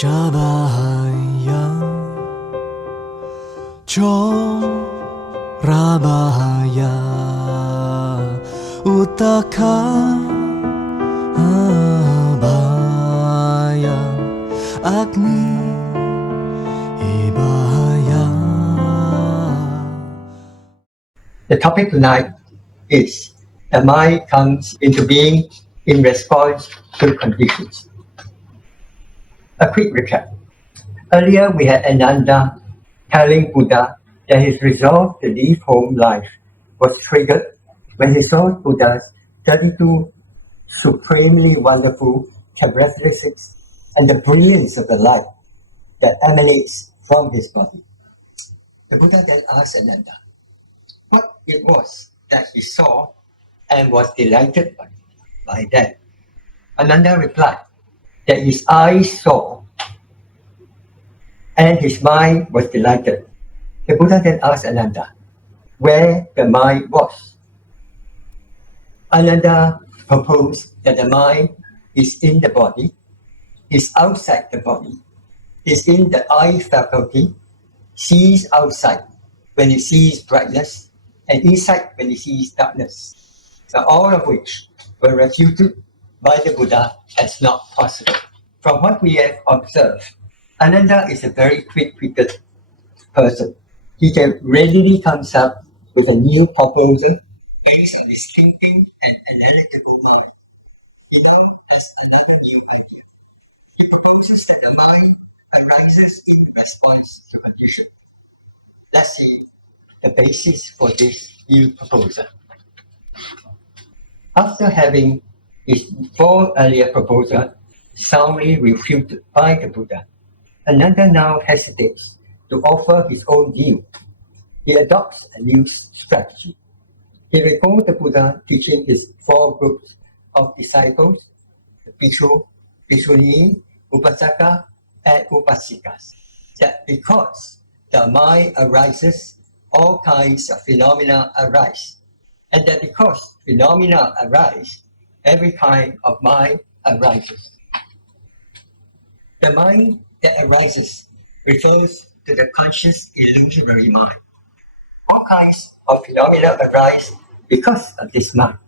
Jabahaya Chorabahaya Utaka Abaya Agni Ibahaya. The topic tonight is the mind comes into being in response to conditions. A quick recap. Earlier we had Ananda telling Buddha that his resolve to leave home life was triggered when he saw Buddha's 32 supremely wonderful characteristics and the brilliance of the light that emanates from his body. The Buddha then asked Ananda what it was that he saw and was delighted by that. Ananda replied that his eyes saw and his mind was delighted. The Buddha then asked Ananda where the mind was. Ananda proposed that the mind is in the body, is outside the body, is in the eye faculty, sees outside when it sees brightness, and inside when it sees darkness. Now, all of which were refuted by the Buddha as not possible. From what we have observed, Ananda is a very quick-witted person. He can readily comes up with a new proposal based on his thinking and analytical mind. He now has another new idea. He proposes that the mind arises in response to condition. Let's see the basis for this new proposal. After having his four earlier proposals soundly refuted by the Buddha, Ananda now hesitates to offer his own view. He adopts a new strategy. He recalls the Buddha teaching his four groups of disciples, the Bhikshu, Bhikshuni, Upasaka, and Upasikas, that because the mind arises, all kinds of phenomena arise, and that because phenomena arise, every kind of mind arises. The mind that arises refers to the conscious illusory mind. All kinds of phenomena arise because of this mind.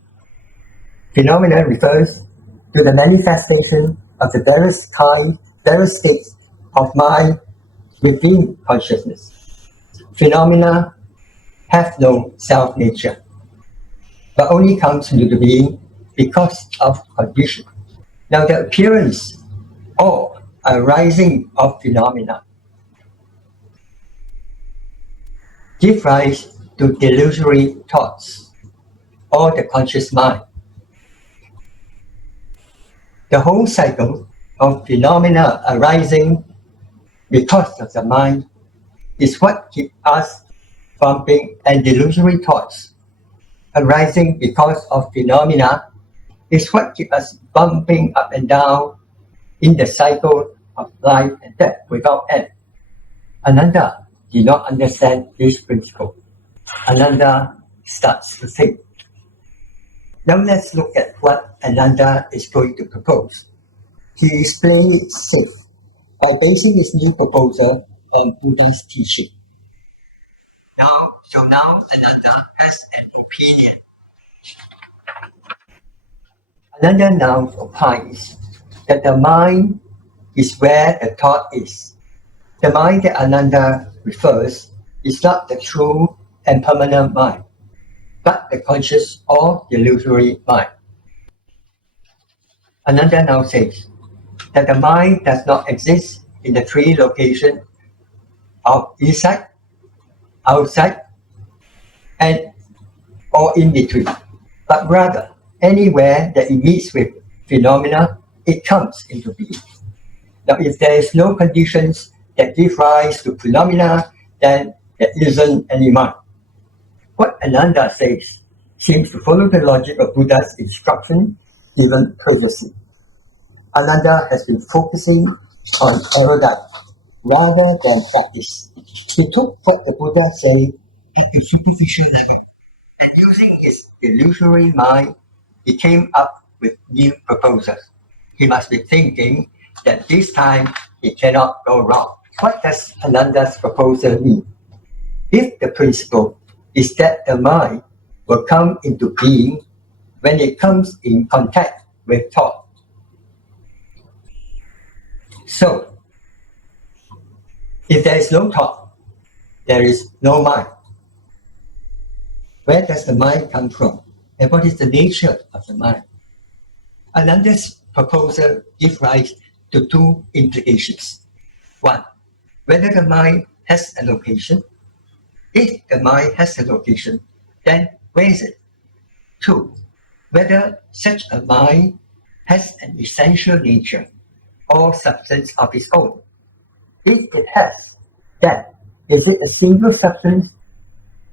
Phenomena refers to the manifestation of the various states of mind within consciousness. Phenomena have no self-nature, but only comes into being because of condition. Now the appearance or arising of phenomena give rise to delusory thoughts or the conscious mind. The whole cycle of phenomena arising because of the mind is what keeps us bumping, and delusory thoughts arising because of phenomena is what keeps us bumping up and down in the cycle of life and death without end. Ananda did not understand this principle. Ananda starts to think. Now let's look at what Ananda is going to propose. He is playing it safe by basing his new proposal on Buddha's teaching. So now Ananda has an opinion. Ananda now opines that the mind is where the thought is. The mind that Ananda refers is not the true and permanent mind, but the conscious or delusory mind. Ananda now says that the mind does not exist in the three locations of inside, outside, and or in between, but rather anywhere that it meets with phenomena, it comes into being. Now, if there is no conditions that give rise to phenomena, then there isn't any mind. What Ananda says seems to follow the logic of Buddha's instruction given previously. Ananda has been focusing on erudite rather than practice. He took what the Buddha said at the superficial level, and using his illusory mind, he came up with new proposals. He must be thinking that this time it cannot go wrong. What does Ananda's proposal mean? If the principle is that the mind will come into being when it comes in contact with thought. So, if there is no thought, there is no mind. Where does the mind come from? And what is the nature of the mind? Ananda's proposal gives rise to two implications. One, whether the mind has a location. If the mind has a location, then where is it? Two, whether such a mind has an essential nature or substance of its own. If it has, then is it a single substance?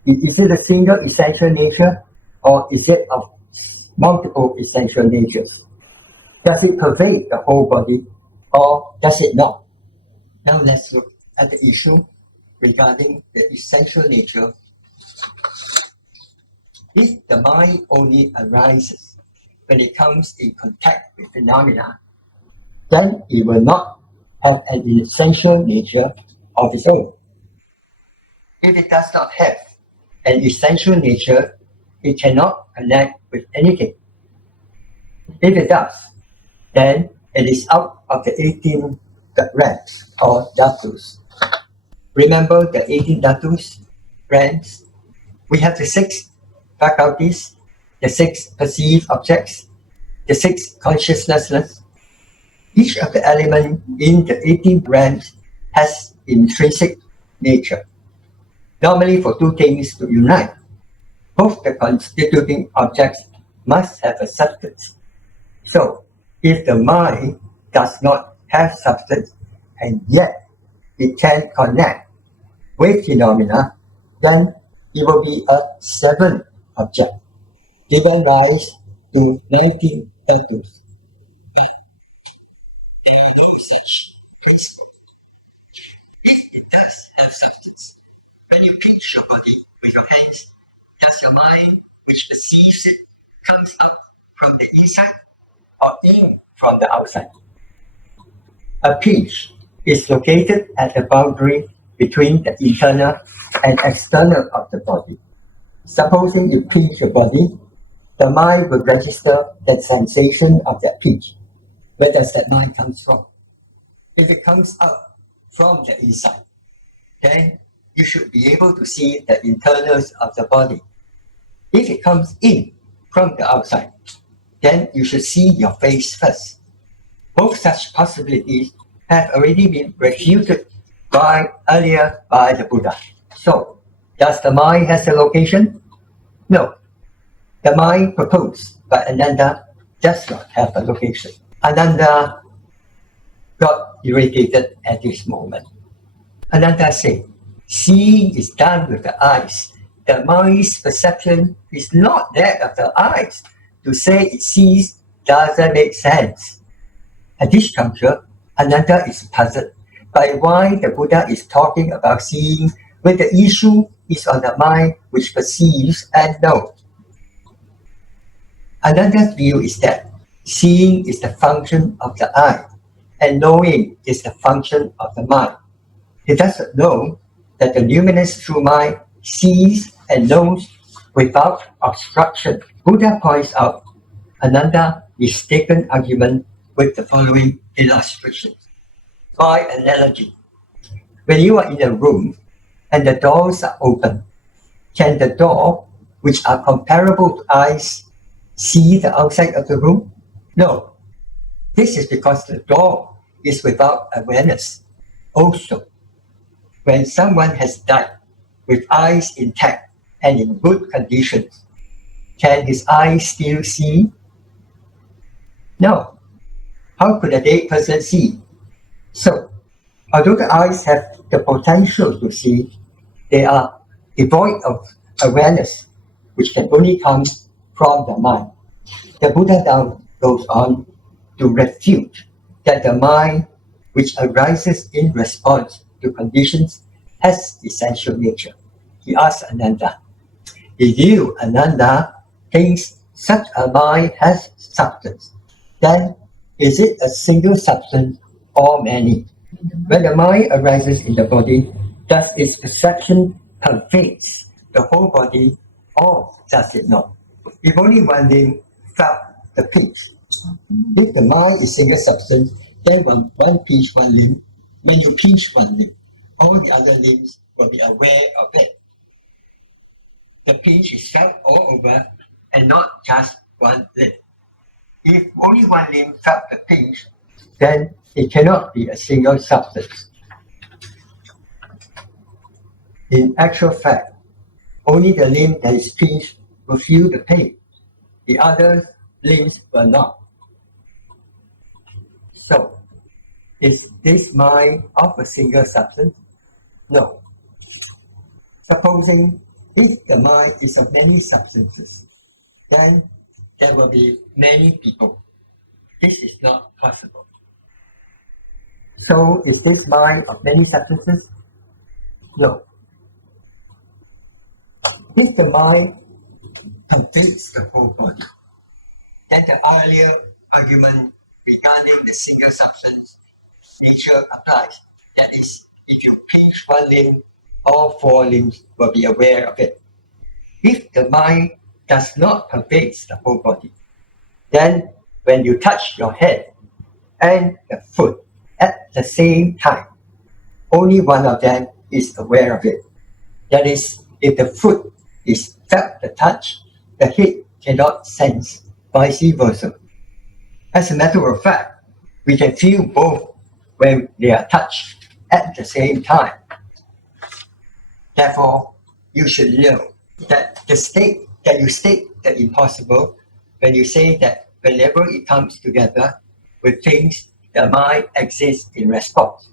Is it a single essential nature, or is it of multiple essential natures? Does it pervade the whole body, or does it not? Now let's look at the issue regarding the essential nature. If the mind only arises when it comes in contact with phenomena, then it will not have an essential nature of its own. If it does not have an essential nature, it cannot connect with anything. If it does, then it is out of the 18 ranks or dhatus. Remember the 18 dhatus, ranks? We have the 6 faculties, the 6 perceived objects, the 6 consciousnesses. Each of the elements in the 18 ranks has intrinsic nature. Normally, for two things to unite, both the constituting objects must have a substance. So, if the mind does not have substance and yet it can connect with phenomena, then it will be a 7th object, giving rise to 19 dhatus. But there are no such principle. If it does have substance, when you pinch your body with your hands, does your mind, which perceives it, comes up from the inside or in from the outside? A pinch is located at the boundary between the internal and external of the body. Supposing you pinch your body, the mind will register that sensation of that pinch. Where does that mind come from? If it comes up from the inside, then you should be able to see the internals of the body. If it comes in from the outside, then you should see your face first. Both such possibilities have already been refuted earlier by the Buddha. So, does the mind has a location? No. The mind proposed by Ananda does not have a location. Ananda got irritated at this moment. Ananda said, seeing is done with the eyes. The mind's perception is not that of the eyes. To say it sees doesn't make sense. At this juncture, Ananda is puzzled by why the Buddha is talking about seeing when the issue is on the mind which perceives and knows. Ananda's view is that seeing is the function of the eye and knowing is the function of the mind. He doesn't know that the luminous true mind sees and knows without obstruction. Buddha points out Ananda's mistaken argument with the following illustration. By analogy, when you are in a room and the doors are open, can the door, which are comparable to eyes, see the outside of the room? No. This is because the door is without awareness. Also, when someone has died with eyes intact and in good conditions, can his eyes still see? No. How could a dead person see? So, although the eyes have the potential to see, they are devoid of awareness, which can only come from the mind. The Buddha now goes on to refute that the mind, which arises in response to conditions, has essential nature. He asks Ananda, if you, Ananda, thinks such a mind has substance, then is it a single substance or many? When the mind arises in the body, does its perception pervades the whole body or does it not? If only one limb felt the pinch. If the mind is single substance, then when one pinch one limb, when you pinch one limb, all the other limbs will be aware of it. The pinch is felt all over and not just one limb. If only one limb felt the pinch, then it cannot be a single substance. In actual fact, only the limb that is pinched will feel the pain. The other limbs will not. So, is this mind of a single substance? No. Supposing if the mind is of many substances, then there will be many people. This is not possible. So, is this mind of many substances? No. If the mind pervades the whole body, then the earlier argument regarding the single substance nature applies. That is, if you pinch one limb, all four limbs will be aware of it. If the mind does not pervade the whole body, then when you touch your head and the foot at the same time, only one of them is aware of it. That is, if the foot is felt the touch, the head cannot sense, vice versa. As a matter of fact, we can feel both when they are touched at the same time. Therefore, you should know that you state the impossible when you say that whenever it comes together with things, the mind exists in response.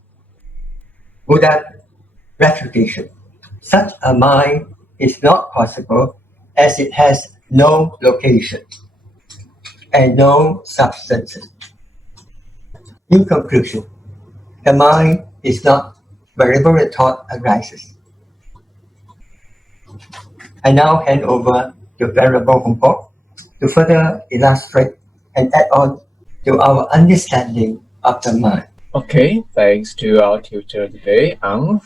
Buddha refutation. Such a mind is not possible as it has no location and no substances. In conclusion, the mind is not wherever a thought arises. I now hand over to Venerable Hong Po to further illustrate and add on to our understanding of the mind. Okay, thanks to our tutor today, Ang.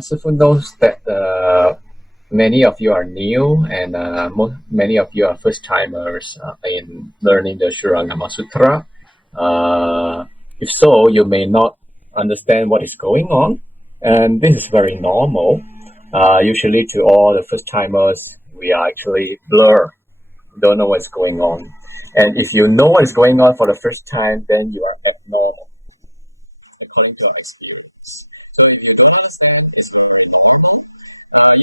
Sifu knows that many of you are new and many of you are first-timers in learning the Shurangama Sutra. If so, you may not understand what is going on, and this is very normal. Usually to all the first-timers, we are actually blur, don't know what's going on. And if you know what's going on for the first time, then you are abnormal. According to our experience. So if you can understand what's going on,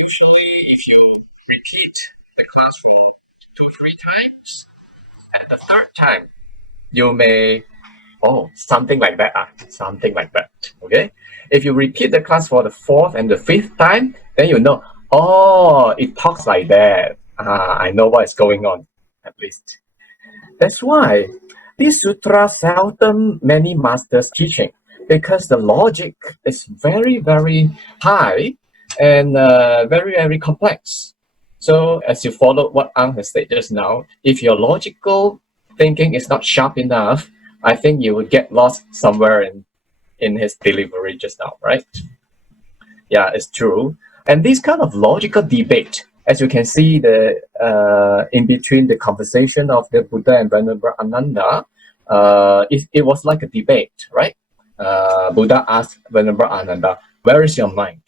usually if you repeat the class for 2-3 times, at the third time, you may, something like that, something like that, okay? If you repeat the class for the 4th and the 5th time, then you know, it talks like that. I know what is going on, at least. That's why this sutra seldom many masters teaching, because the logic is very, very high and very, very complex. So as you follow what Ang has said just now, if your logical thinking is not sharp enough, I think you would get lost somewhere in his delivery just now, right? Yeah, it's true. And this kind of logical debate, as you can see, the in between the conversation of the Buddha and Venerable Ananda, it was like a debate, right? Buddha asked Venerable Ananda, "Where is your mind?"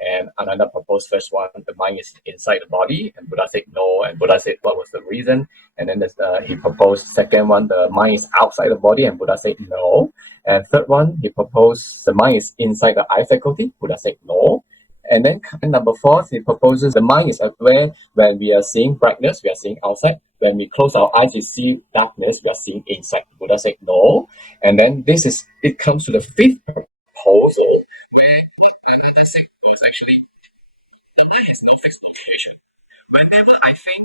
And Ananda proposed first one, the mind is inside the body, and Buddha said no, and Buddha said what was the reason, and then he proposed second one, the mind is outside the body, and Buddha said no, and third one, he proposed the mind is inside the eye faculty, Buddha said no, and then number 4, he proposes the mind is aware when we are seeing brightness, we are seeing outside, when we close our eyes, we see darkness, we are seeing inside, Buddha said no, and then it comes to the 5th proposal, where the same was actually the mind is no fixed location. Whenever I think,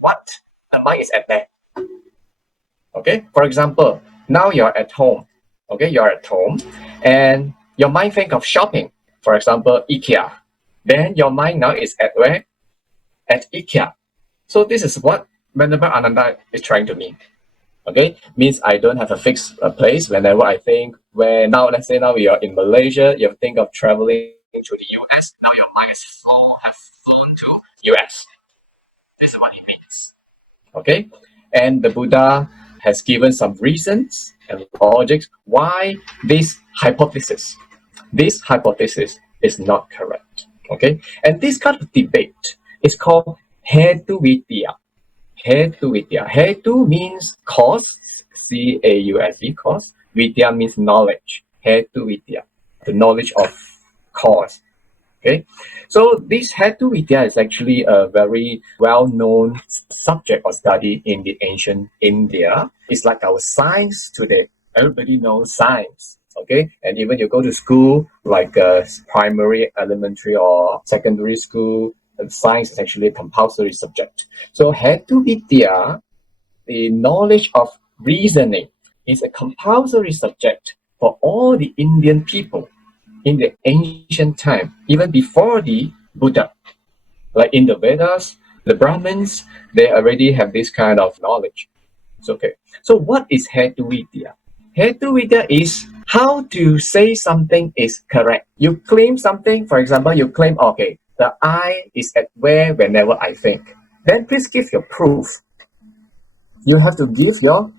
what? The mind is at there. Okay, for example, now you're at home. Okay, you're at home, and your mind think of shopping. For example, IKEA. Then your mind now is at where? At IKEA. So this is what Venerable Ananda is trying to mean. Okay, means I don't have a fixed place. Whenever I think, let's say now we are in Malaysia, you think of traveling to the US. Now your mind is have flown to US. This is what it means. Okay, and the Buddha has given some reasons and logics why this hypothesis is not correct. Okay, and this kind of debate is called Hetu Vidya. Hetu Vidya. Hetu means cause, C-A-U-S-E, cause. Vidya means knowledge. Hetu Vidya, the knowledge of cause. Okay, so this Hetu Vidya is actually a very well-known subject or study in the ancient India. It's like our science today. Everybody knows science. Okay, and even you go to school, like primary, elementary, or secondary school, science is actually a compulsory subject. So Hetu Vidya, the knowledge of reasoning, is a compulsory subject for all the Indian people in the ancient time, even before the Buddha. Like in the Vedas, the Brahmins, they already have this kind of knowledge. It's okay. So what is Hetu Vidya? Hetu Vidya is how to say something is correct. You claim something, for example, you claim, okay, the I is at where whenever I think. Then please give your proof. You have to give your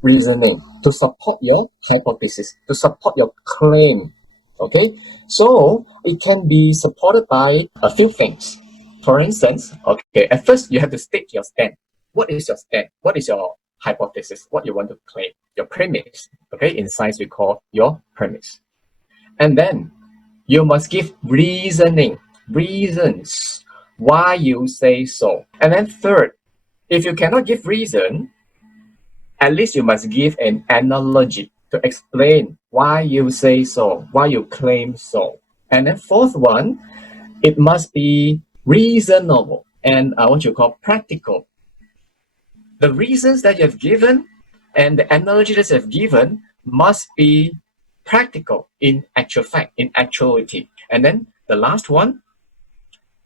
reasoning to support your hypothesis, to support your claim. Okay, so it can be supported by a few things. For instance, okay, at first you have to state your stand. What is your stand? What is your hypothesis? What you want to claim? Your premise. Okay, in science we call your premise. And then you must give reasoning, reasons why you say so. And then third, if you cannot give reason, at least you must give an analogy to explain why you say so, why you claim so. And then fourth one, it must be reasonable and what you call practical. The reasons that you have given and the analogy that you have given must be practical in actual fact, in actuality. And then the last one,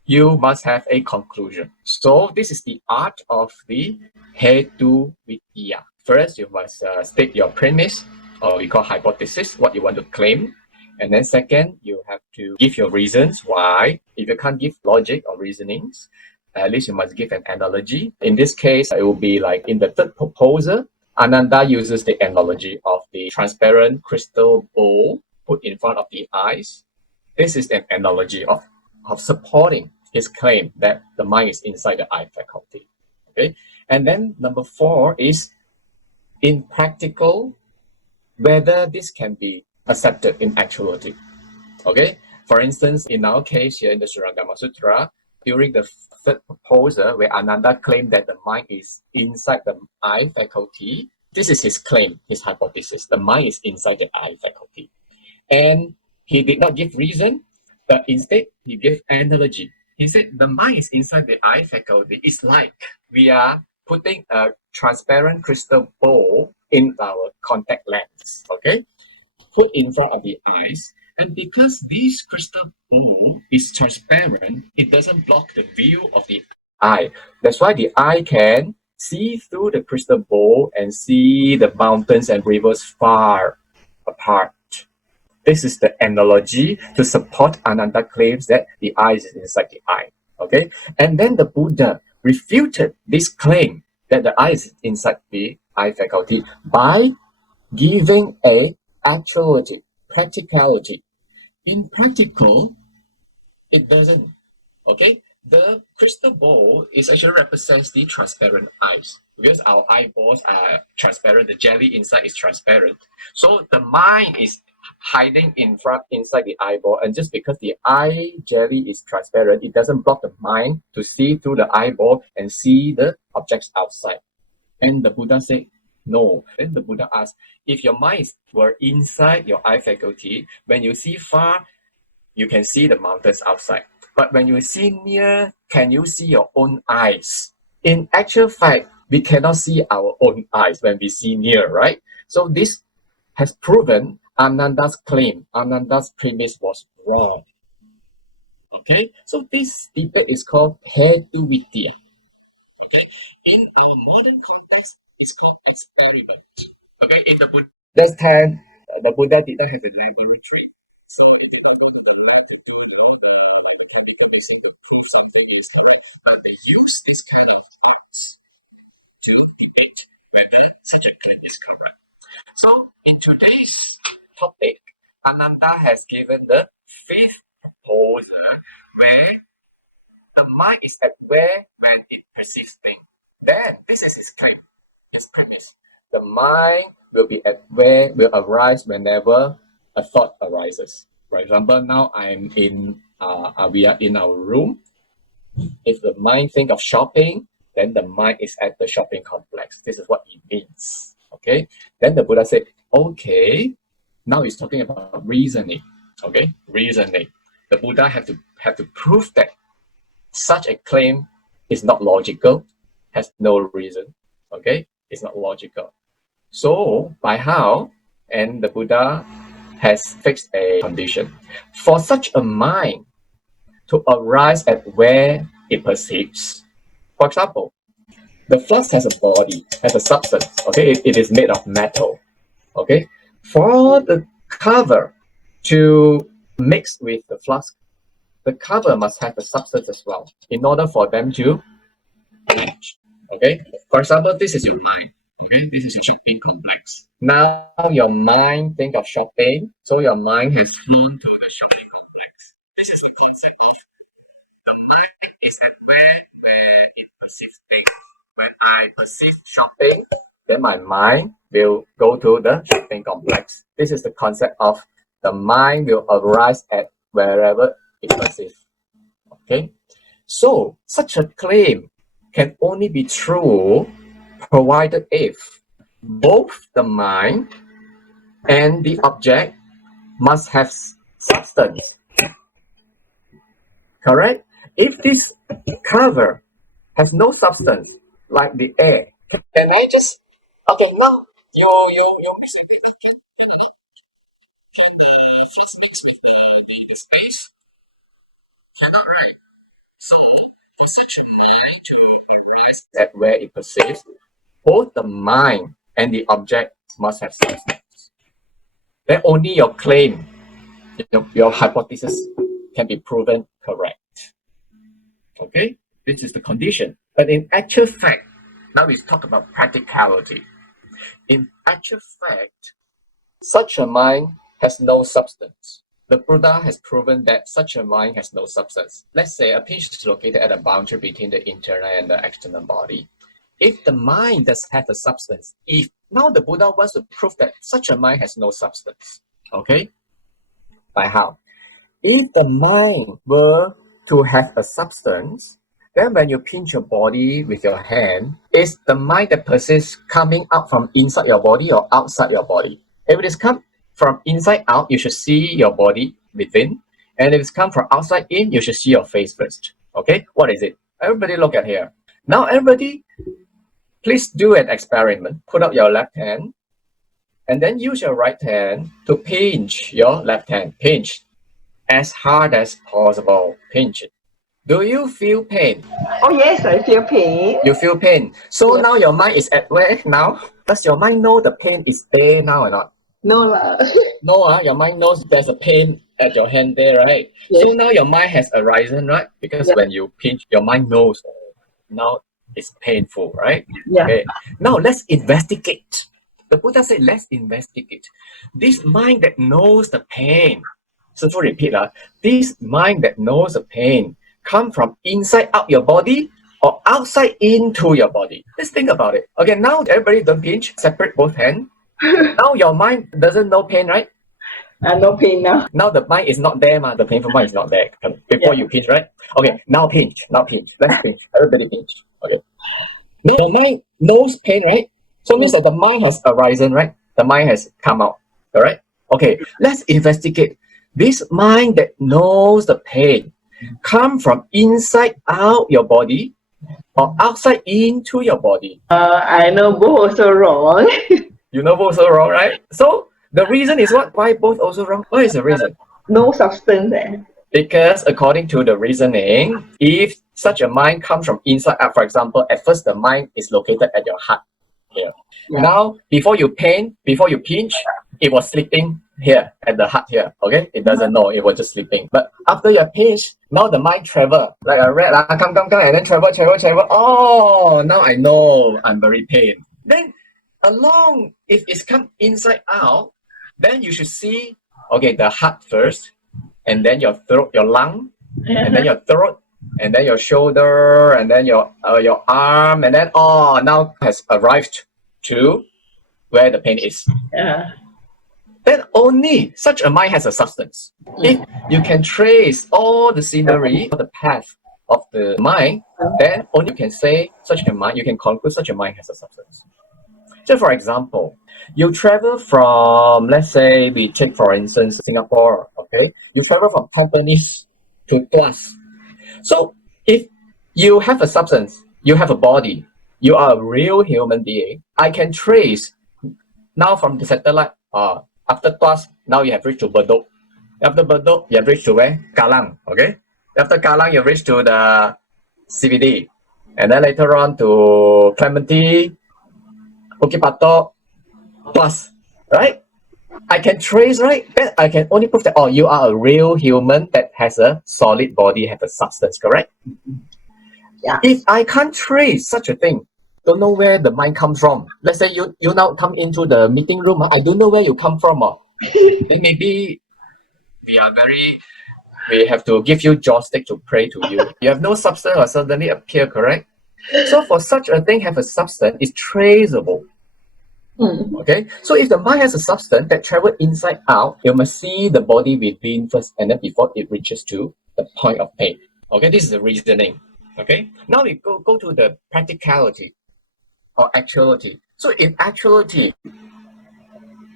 you must have a conclusion. So this is the art of the Hetu Vidya. First, you must state your premise, or we call hypothesis, what you want to claim. And then second, you have to give your reasons why. If you can't give logic or reasonings, at least you must give an analogy. In this case, it will be like in the third proposal, Ananda uses the analogy of the transparent crystal bowl put in front of the eyes. This is an analogy of supporting his claim that the mind is inside the eye faculty. Okay, and then number 4 is in practical, whether this can be accepted in actuality. Okay, for instance, in our case here in the Surangama Sutra, during the third proposal where Ananda claimed that the mind is inside the eye faculty, this is his claim, his hypothesis. The mind is inside the eye faculty. And he did not give reason, but instead he gave analogy. He said the mind is inside the eye faculty. It's like we are putting a transparent crystal bowl in our contact lens, okay? Put in front of the eyes. And because this crystal bowl is transparent, it doesn't block the view of the eye. That's why the eye can see through the crystal bowl and see the mountains and rivers far apart. This is the analogy to support Ananda claims that the eye is inside the eye. Okay, and then the Buddha refuted this claim that the eye is inside the eye faculty by giving a actuality, practicality. In practical, it doesn't. Okay, the crystal ball actually represents the transparent eyes because our eyeballs are transparent. The jelly inside is transparent. So the mind is hiding inside the eyeball, and just because the eye jelly is transparent, it doesn't block the mind to see through the eyeball and see the objects outside. And the Buddha said, no. Then the Buddha asked, if your mind were inside your eye faculty, when you see far, you can see the mountains outside. But when you see near, can you see your own eyes? In actual fact, we cannot see our own eyes when we see near, right? So this has proven Ananda's claim, Ananda's premise was wrong. Okay, so this debate is called Hetu Vidya. Okay, in our modern context, it's called experiment. Okay, in the Buddha's time, the Buddha did not have a laboratory. But they use this kind of acts to debate whether such a claim is correct. So, in today's topic, Ananda has given the fifth proposal where the mind is at where when it perceives things. Then, this is his claim, his premise. The mind will be at where will arise whenever a thought arises. For example, now we are in our room. If the mind think of shopping, then the mind is at the shopping complex. This is what it means. Okay. Then the Buddha said, okay, now he's talking about reasoning. Okay, reasoning. The Buddha have to prove that such a claim is not logical, has no reason. Okay, it's not logical. So by how? And the Buddha has fixed a condition. For such a mind to arise at where it perceives. For example, the flask has a body, has a substance. Okay, it is made of metal. Okay, for the cover to mix with the flask, the cover must have a substance as well in order for them to match. Okay, for example, this is your mind. Okay, this is a shopping complex. Now your mind think of shopping, so your mind has flown to the shopping complex. This is the concept. The mind is at where it perceives things. When I perceive shopping, then my mind will go to the shopping complex. This is the concept of the mind will arise at wherever it perceives. Okay, so such a claim can only be true provided if both the mind and the object must have substance. Correct? If this cover has no substance, like the air, can I just okay now you basically the space. Cannot, right? So for such a mind to arise at where it perceives, both the mind and the object must have substance. Then only your claim, your hypothesis can be proven correct. Okay, this is the condition. But in actual fact, now we talk about practicality. In actual fact, such a mind has no substance. The Buddha has proven that such a mind has no substance. Let's say a pinch is located at a boundary between the internal and the external body. If the mind does have a substance, if now the Buddha wants to prove that such a mind has no substance, okay? By how? If the mind were to have a substance, then when you pinch your body with your hand, is the mind that persists coming out from inside your body or outside your body? If it is come from inside out, you should see your body within. And if it's come from outside in, you should see your face first. Okay, what is it? Everybody look at here. Now everybody, please do an experiment. Put up your left hand and then use your right hand to pinch your left hand. Pinch as hard as possible. Pinch it. Do you feel pain? Oh yes, I feel pain. You feel pain. So Yes. now your mind is at where now? Does your mind know the pain is there now or not? No lah. No, your mind knows there's a pain at your hand there, right? Yes. So now your mind has arisen, right? Because Yeah. when you pinch, your mind knows now it's painful, right? Yeah. Okay. Now let's investigate. The Buddha said, let's investigate. This mind that knows the pain. So to repeat, this mind that knows the pain come from inside out your body or outside into your body. Let's think about it. Okay, now everybody don't pinch, separate both hands. Now your mind doesn't know pain, right? No pain now. Now the mind is not there, the painful mind is not there before you pinch, right? Okay, now pinch. Let's pinch. Everybody pinch. Okay. Now the mind knows pain, right? So means that the mind has arisen, right? The mind has come out, correct? Okay, let's investigate. This mind that knows the pain come from inside out your body or outside into your body. I know both also wrong. You know both are wrong, right? So the reason is what? Why both also wrong? What is the reason? No substance. Because according to the reasoning, if such a mind comes from inside out. For example, at first the mind is located at your heart here. Yeah. Now, before you pinch, it was sleeping here at the heart here. Okay, it doesn't know, it was just sleeping. But after you pinch, now the mind travel like a rat, come, and then travel. Oh, now I know I'm very pain. Then along, if it's come inside out, then you should see, okay, the heart first, and then your throat, your lung, and then your throat, and then your shoulder, and then your arm, and then now has arrived to where the pain is. Yeah. Then only such a mind has a substance. If you can trace all the scenery, the path of the mind, then only you can say such a mind, you can conclude such a mind has a substance. So for example, you travel from, let's say we take for instance Singapore, okay? You travel from Tampines to Tuas. So if you have a substance, you have a body, you are a real human being, I can trace now from the satellite, after Tuas, now you have reached to Bedok. After Bedok, you have reached to where? Kallang, okay? After Kallang, you reach to the CBD. And then later on to Clementi, Bukit Batok, Tuas, right? I can trace, right? Then I can only prove that, you are a real human that has a solid body, have a substance, correct? Yeah. If I can't trace such a thing, don't know where the mind comes from. Let's say you now come into the meeting room, I don't know where you come from. Then maybe we have to give you joystick to pray to you. You have no substance or suddenly appear, correct? So for such a thing have a substance, is traceable. Okay, so if the mind has a substance that travel inside out, you must see the body within first, and then before it reaches to the point of pain. Okay, this is the reasoning. Okay, now we go to the practicality or actuality. So in actuality,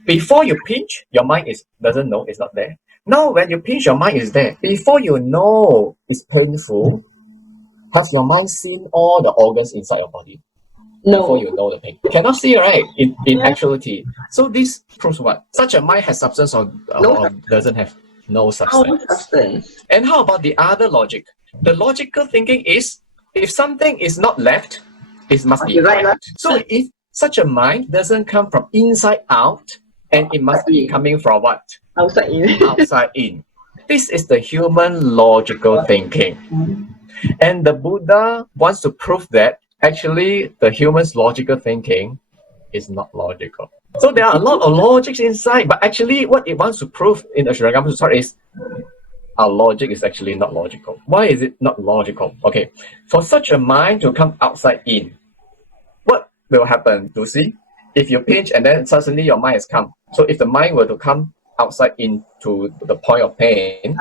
before you pinch, your mind doesn't know it's not there. Now when you pinch, your mind is there. Before you know it's painful, has your mind seen all the organs inside your body? Before you know the pain. Cannot see, right? In actuality. So this proves what? Such a mind has substance or doesn't have no substance. No substance. And how about the other logic? The logical thinking is, if something is not left, it must be right. So if such a mind doesn't come from inside out, and it must be coming from what? Outside in. Outside in. This is the human logical thinking. And the Buddha wants to prove that actually the human's logical thinking is not logical. So there are a lot of logics inside, but actually what it wants to prove in the Shurangama Sutta is our logic is actually not logical. Why is it not logical? Okay, for such a mind to come outside in, what will happen? To see? If you pinch and then suddenly your mind has come. So if the mind were to come outside into the point of pain,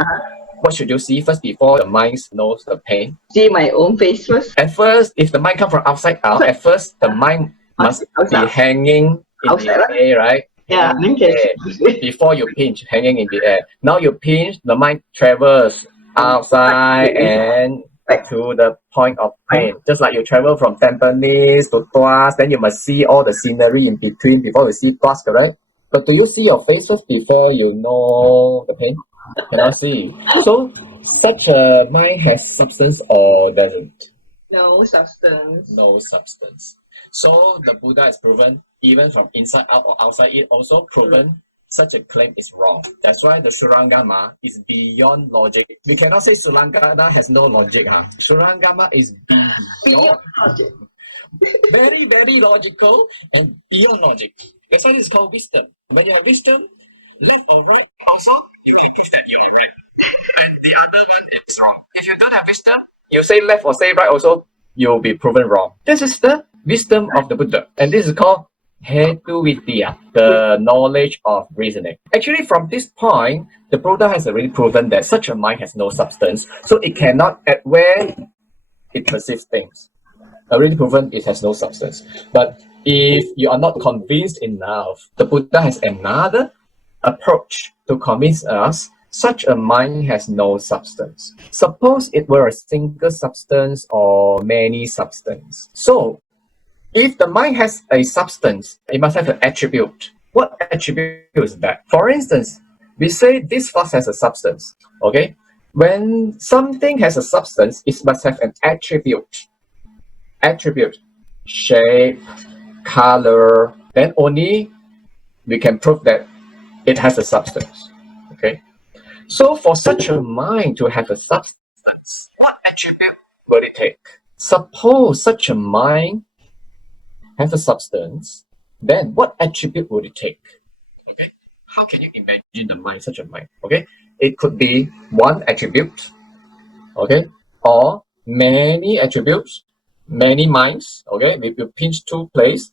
what should you see first before the mind knows the pain? See my own face first. At first, if the mind comes from outside out, at first the mind must be hanging in the air, right? Yeah, before you pinch, hanging in the air. Now you pinch, the mind travels outside and to the point of pain. Just like you travel from Tampines to Tuas, then you must see all the scenery in between before you see Tuas, correct? But do you see your face first before you know the pain? Cannot see. So such a mind has substance or doesn't? No substance. No substance. So the Buddha has proven, even from inside out or outside it, also proven such a claim is wrong. That's why the Surangama is beyond logic. We cannot say Surangama has no logic. Surangama is beyond logic. Very, very logical and beyond logic. That's why it's called wisdom. When you have wisdom, left or right, also you can prove that you're right. And the other one is wrong. If you don't have wisdom, you say left or say right, also you'll be proven wrong. This is the wisdom of the Buddha. And this is called Hetu Vidya, the knowledge of reasoning. Actually, from this point, the Buddha has already proven that such a mind has no substance, so it cannot, at where it perceives things. Already proven it has no substance. But if you are not convinced enough, the Buddha has another approach to convince us such a mind has no substance. Suppose it were a single substance or many substance. So, if the mind has a substance, it must have an attribute. What attribute is that? For instance, we say this flask has a substance, okay? When something has a substance, it must have an attribute. Attribute, shape, color, then only we can prove that it has a substance. Okay. So for such a mind to have a substance, what attribute will it take? Suppose such a mind has a substance, then what attribute would it take? Okay. How can you imagine the mind, such a mind? Okay. It could be one attribute, okay, or many attributes, many minds, okay. If you pinch two places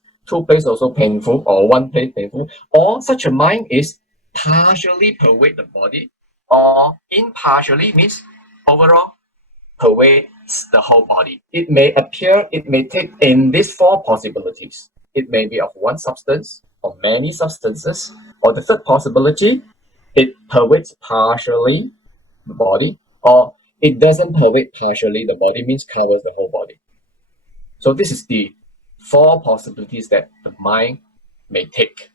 also painful, or one place painful, or such a mind is partially pervade the body, or impartially means overall pervades the whole body. It may appear, it may take in these four possibilities. It may be of one substance or many substances, or the third possibility, it pervades partially the body, or it doesn't pervade partially the body, means covers the whole body. So this is the four possibilities that the mind may take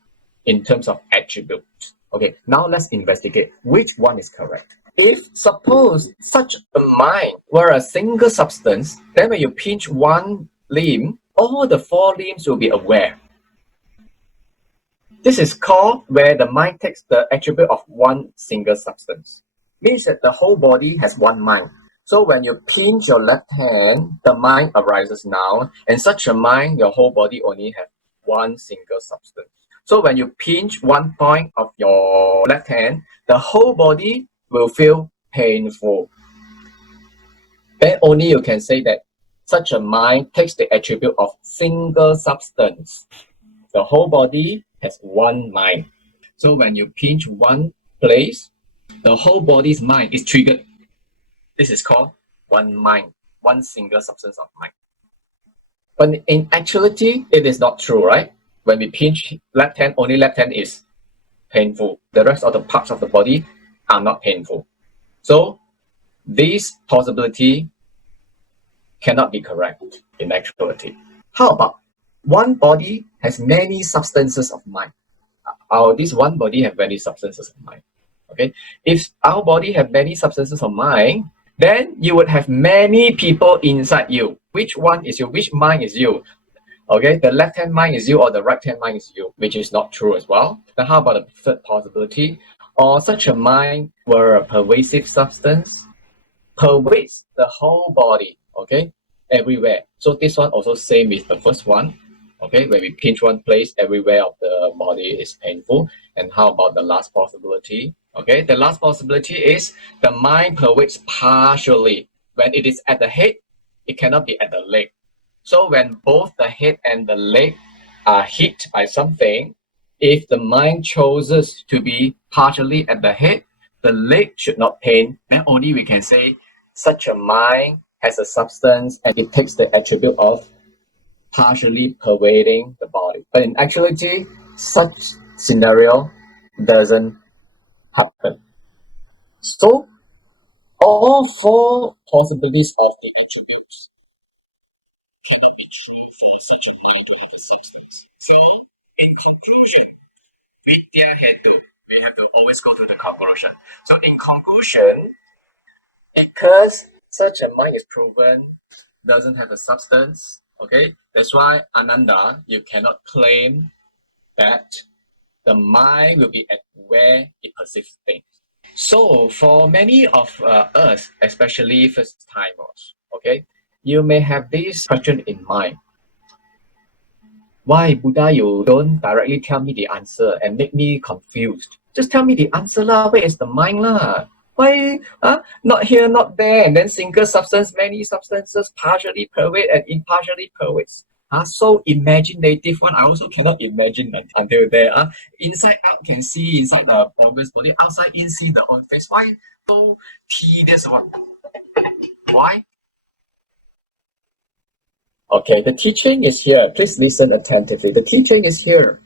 in terms of attribute. Okay, now let's investigate which one is correct. If suppose such a mind were a single substance, then when you pinch one limb, all the four limbs will be aware. This is called where the mind takes the attribute of one single substance. Means that the whole body has one mind. So when you pinch your left hand, the mind arises now, and such a mind, your whole body only has one single substance. So when you pinch one point of your left hand, the whole body will feel painful. Then only you can say that such a mind takes the attribute of single substance. The whole body has one mind. So when you pinch one place, the whole body's mind is triggered. This is called one mind, one single substance of mind. But in actuality, it is not true, right? When we pinch left hand, only left hand is painful. The rest of the parts of the body are not painful. So this possibility cannot be correct in actuality. How about one body has many substances of mind? This one body have many substances of mind. Okay, if our body have many substances of mind, then you would have many people inside you. Which one is you? Which mind is you? Okay, the left-hand mind is you or the right-hand mind is you, which is not true as well. Then how about the third possibility? Or such a mind were a pervasive substance, pervades the whole body, okay, everywhere. So this one also same with the first one. Okay, when we pinch one place, everywhere of the body is painful. And how about the last possibility? Okay, the last possibility is the mind pervades partially. When it is at the head, it cannot be at the leg. So when both the head and the leg are hit by something, if the mind chooses to be partially at the head, the leg should not pain, then only we can say such a mind has a substance and it takes the attribute of partially pervading the body. But in actuality, such scenario doesn't happen. So all four possibilities of the attributes cannot be true for such a mind to have a substance. So in conclusion, we have to always go to the conclusion. So in conclusion, because such a mind is proven doesn't have a substance, okay, that's why Ananda, you cannot claim that the mind will be at where it perceives things. So for many of us, especially first timers, okay, you may have this question in mind. Why, Buddha, you don't directly tell me the answer and make me confused? Just tell me the answer lah. Where is the mind lah? Why not here, not there, and then single substance, many substances, partially pervade and impartially pervades. So imaginative one, I also cannot imagine until there. Inside out can see inside the organ's body, outside in see the own face. Why so tedious one? Why? Okay, the teaching is here. Please listen attentively. The teaching is here.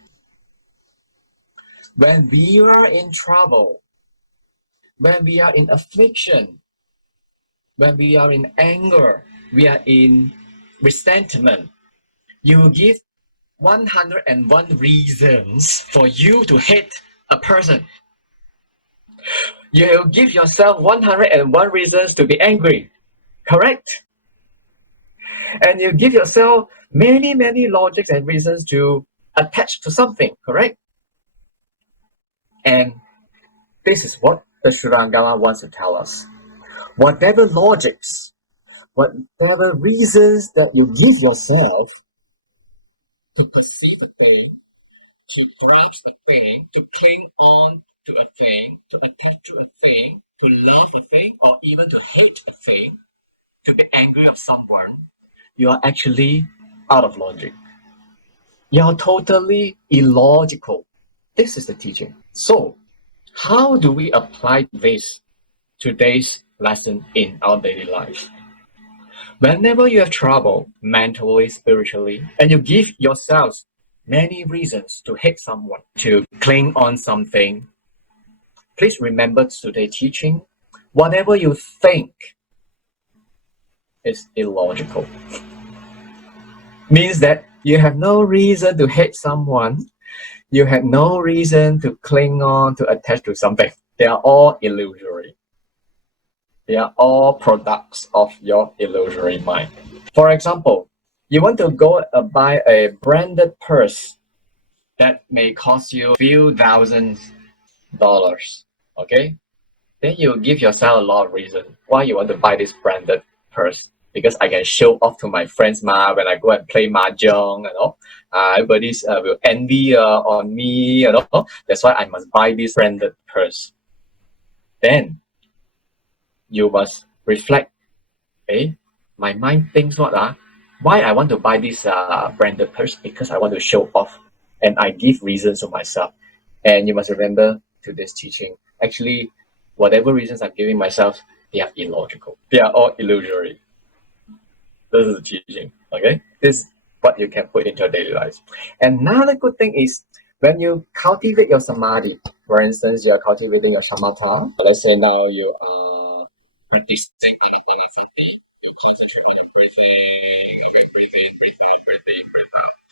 When we are in trouble, when we are in affliction, when we are in anger, we are in resentment, you give 101 reasons for you to hate a person. You give yourself 101 reasons to be angry, correct? And you give yourself many logics and reasons to attach to something, correct? And this is what the Shurangama wants to tell us. Whatever logics, whatever reasons that you give yourself to perceive a thing, to grasp a thing, to cling on to a thing, to attach to a thing, to love a thing, or even to hate a thing, to be angry of someone, you are actually out of logic. You are totally illogical. This is the teaching. So, how do we apply this today's lesson in our daily life? Whenever you have trouble mentally, spiritually, and you give yourselves many reasons to hate someone, to cling on something, please remember today's teaching. Whatever you think is illogical. Means that you have no reason to hate someone. You have no reason to cling on, to attach to something. They are all illusory. They are all products of your illusory mind. For example, you want to go buy a branded purse that may cost you a few $1,000s, okay? Then you give yourself a lot of reasons why you want to buy this branded purse. Because I can show off to my friends when I go and play mahjong, everybody will envy on me, That's why I must buy this branded purse. Then you must reflect. My mind thinks what? Why I want to buy this branded purse? Because I want to show off, and I give reasons to myself. And you must remember to this teaching. Actually, whatever reasons I'm giving myself, they are illogical. They are all illusory. This is the teaching, okay? This is what you can put into your daily life. Another good thing is when you cultivate your samadhi, for instance, you are cultivating your shamatha. Let's say now you are practicing in a you concentrate on your breathing, breathe out.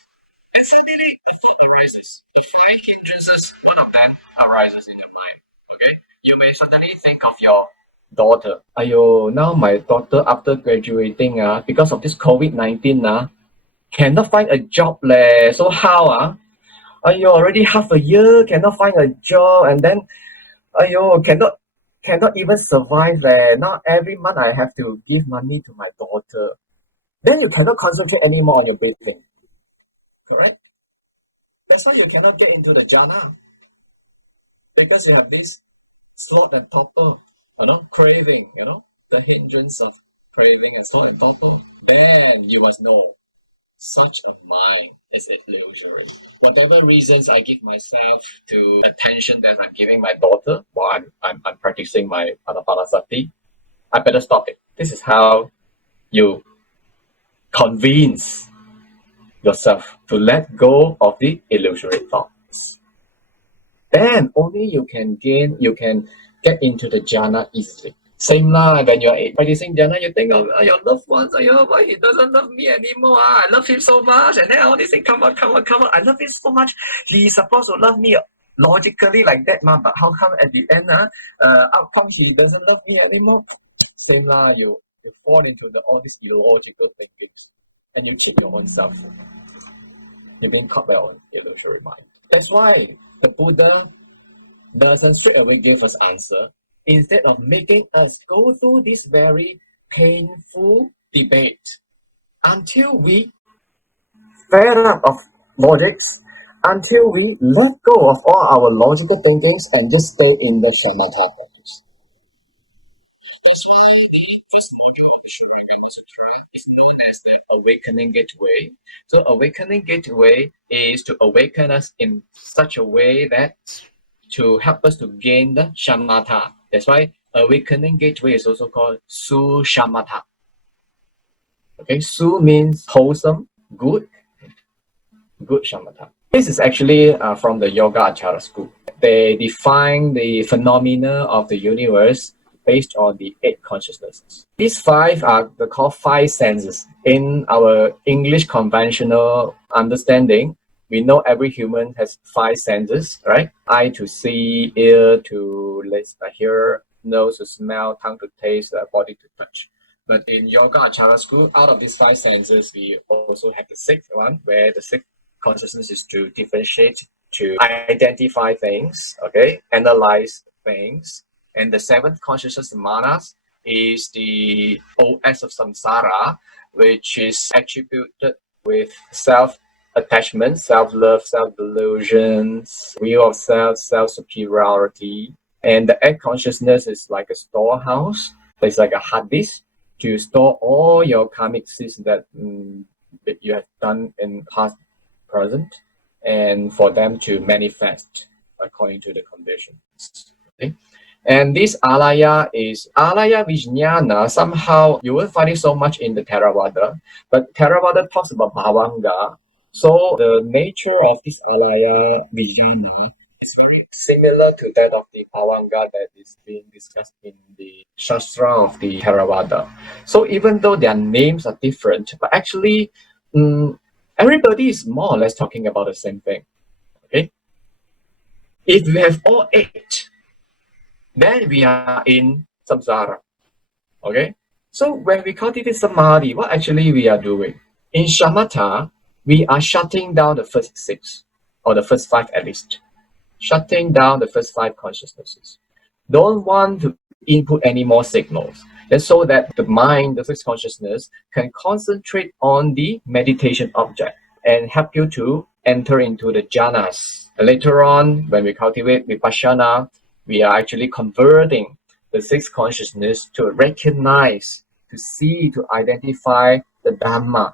And suddenly the thought arises. The five hindrances, one of them arises in your mind, okay? You may suddenly think of your daughter. Now my daughter after graduating, because of this COVID-19, cannot find a job leh. So how? Already half a year cannot find a job, and then cannot even survive leh. Now every month I have to give money to my daughter. Then you cannot concentrate anymore on your breathing. Correct? That's why you cannot get into the jhana. Because you have this sloth and torpor, craving, the hindrance of craving and sloth and torpor. Then you must know such a mind is illusory. Whatever reasons I give myself to attention that I'm giving my daughter while I'm practicing my anapanasati, I better stop it. This is how you convince yourself to let go of the illusory thoughts. Then only you can get into the jhana easily. Same lah, when you're practicing jhana, you think of your loved ones. Why he doesn't love me anymore? I love him so much. And then all these things come on. I love him so much. He's supposed to love me logically like that, but how come at the end, outcome he doesn't love me anymore? Same lah, you fall into all these illogical thinkings, and you keep your own self. You're being caught by your own illusory mind. That's why the Buddha doesn't straight away give us answer. Instead of making us go through this very painful debate until we fed up of logics, until we let go of all our logical thinkings and just stay in the shamatha practice. That's why the first module of Shurangama Sutra is known as the Awakening Gateway. So Awakening Gateway is to awaken us in such a way that to help us to gain the shamatha. That's why Awakening Gateway is also called Su Shamatha. Okay, Su means wholesome, good shamatha. This is actually from the Yoga Acharya school. They define the phenomena of the universe based on the 8 consciousnesses. These 5 are called 5 senses. In our English conventional understanding, We know every human has 5 senses, right? Eye to see, ear to hear, nose to smell, tongue to taste, body to touch. But in yoga achara school, out of these 5 senses, we also have the 6th one, where the 6th consciousness is to differentiate, to identify things, okay, analyze things. And the 7th consciousness, manas, is the OS of samsara, which is attributed with self-attachment, self-love, self-delusions, view of self, self-superiority. And the 8th consciousness is like a storehouse. It's like a hard disk to store all your karmic sins that you have done in past, present, and for them to manifest according to the conditions. Okay? And this alaya is alaya vijnana. Somehow you won't find it so much in the Theravada, but Theravada talks about bhavanga. So the nature of this alaya vijnana is very similar to that of the bhavanga that is being discussed in the Shastra of the Theravada. So even though their names are different, but actually everybody is more or less talking about the same thing. Okay, if we have all 8, then we are in samsara. Okay, so when we cultivate samadhi, what actually we are doing? In shamatha, we are shutting down the first 6, or the first 5 at least. Shutting down the first 5 consciousnesses. Don't want to input any more signals. And so that the mind, the 6th consciousness, can concentrate on the meditation object and help you to enter into the jhanas. And later on, when we cultivate vipassana, we are actually converting the 6th consciousness to recognize, to see, to identify the Dhamma.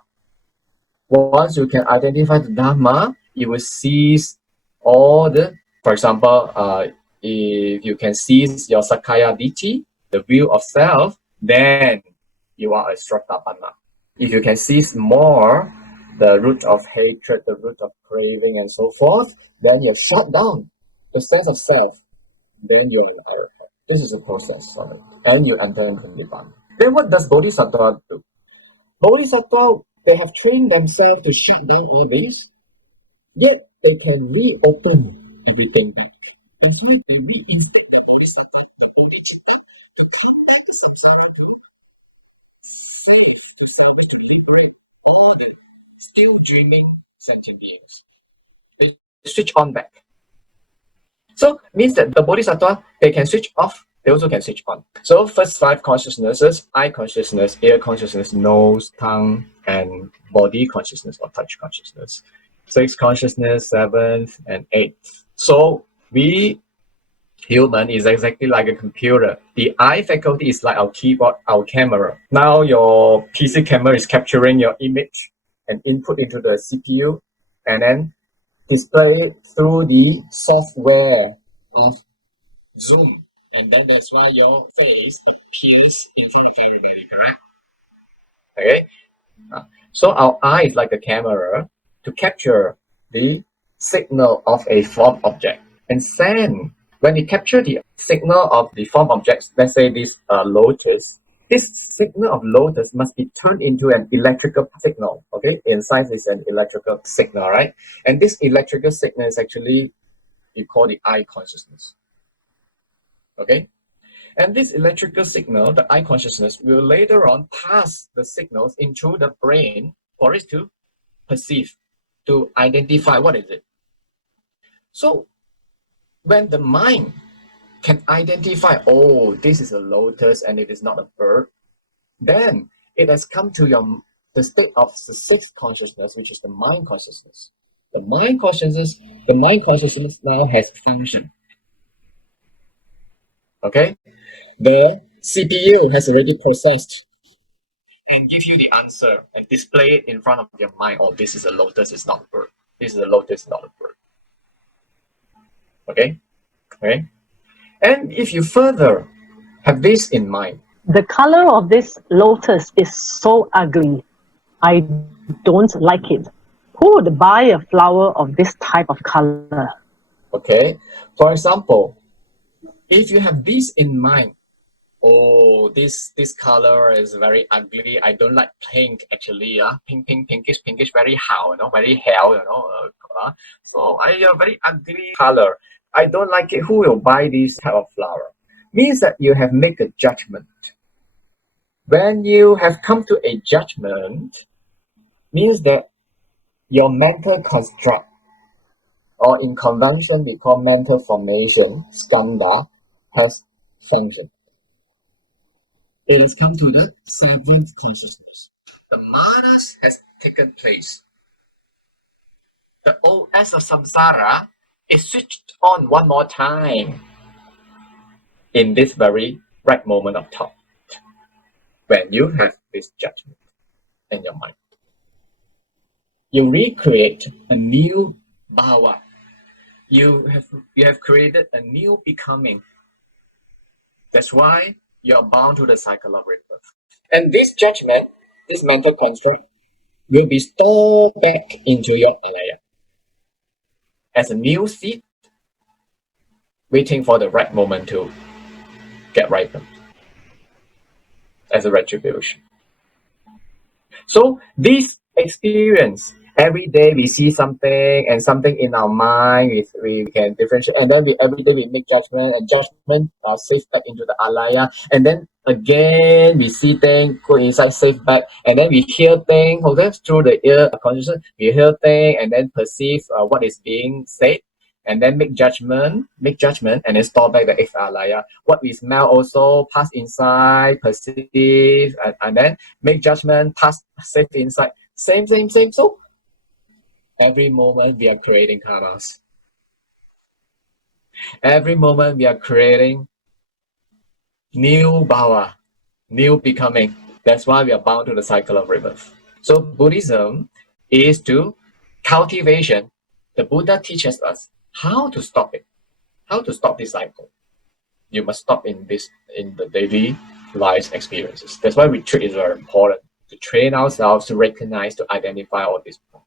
Once you can identify the Dhamma, you will seize all the, for example, if you can seize your Sakaya Ditti, the view of self, then you are a Sotapanna. If you can seize more the root of hatred, the root of craving, and so forth, then you have shut down the sense of self. Then you're an arahant. This is a process of it. And you enter into Nibbana. Then what does Bodhisattva do? Bodhisattva, they have trained themselves to shut down all this, yet they can reopen everything back. And so they reinstate the Bodhisattva to come back to samsara to save, to salvage, to liberate all the still dreaming sentient beings. They switch on back. So means that the Bodhisattva, they can switch off, they also can switch on. So first 5 consciousnesses, eye consciousness, ear consciousness, nose, tongue, and body consciousness or touch consciousness. 6th consciousness, 7th, and 8th. So we human is exactly like a computer. The eye faculty is like our keyboard, our camera. Now your PC camera is capturing your image and input into the CPU, and then display through the software of Zoom. And then that's why your face appears in front of everybody, correct? Okay? So our eye is like a camera to capture the signal of a form object. And then when we capture the signal of the form objects, let's say this lotus, this signal of lotus must be turned into an electrical signal. Okay, in science it's an electrical signal, right? And this electrical signal is actually, you call the eye consciousness. Okay, and this electrical signal, the eye consciousness, will later on pass the signals into the brain for it to perceive, to identify what is it. So when the mind can identify, oh, this is a lotus and it is not a bird, then it has come to the state of the 6th consciousness, which is the mind consciousness. The mind consciousness now has function. Okay? The CPU has already processed and give you the answer and display it in front of your mind. Oh, this is a lotus, it's not a bird. This is a lotus, not a bird. Okay? Okay? And if you further have this in mind, the color of this lotus is so ugly. I don't like it. Who would buy a flower of this type of color? Okay? For example, if you have this in mind, oh, this color is very ugly. I don't like pink actually. Pink, pinkish, very hao, very hell, flower. So I a very ugly color. I don't like it. Who will buy this type of flower? Means that you have made a judgment. When you have come to a judgment, means that your mental construct, or in convention we call mental formation, skandha, has functioned. It has come to the seventh consciousness. The manas has taken place. The OS of samsara is switched on one more time in this very right moment of thought, when you have this judgment in your mind. You recreate a new bhava. You have created a new becoming. That's why you are bound to the cycle of rebirth. And this judgment, this mental construct, will be stored back into your alaya as a new seed, waiting for the right moment to get ripened as a retribution. So this experience, every day we see something and something in our mind, we can differentiate, and then every day we make judgment, and judgment safe back into the alaya, and then again we see things, go inside, safe back, and then we hear things, through the ear consciousness, we hear things and then perceive what is being said, and then make judgment, and then store back the X alaya. What we smell also pass inside, perceive, and then make judgment, pass safe inside. Same. So every moment we are creating karmas. Every moment we are creating new bhava, new becoming. That's why we are bound to the cycle of rebirth. So Buddhism is to cultivation. The Buddha teaches us how to stop it, how to stop this cycle. You must stop in the daily life experiences. That's why retreat is very important, to train ourselves to recognize, to identify all these points.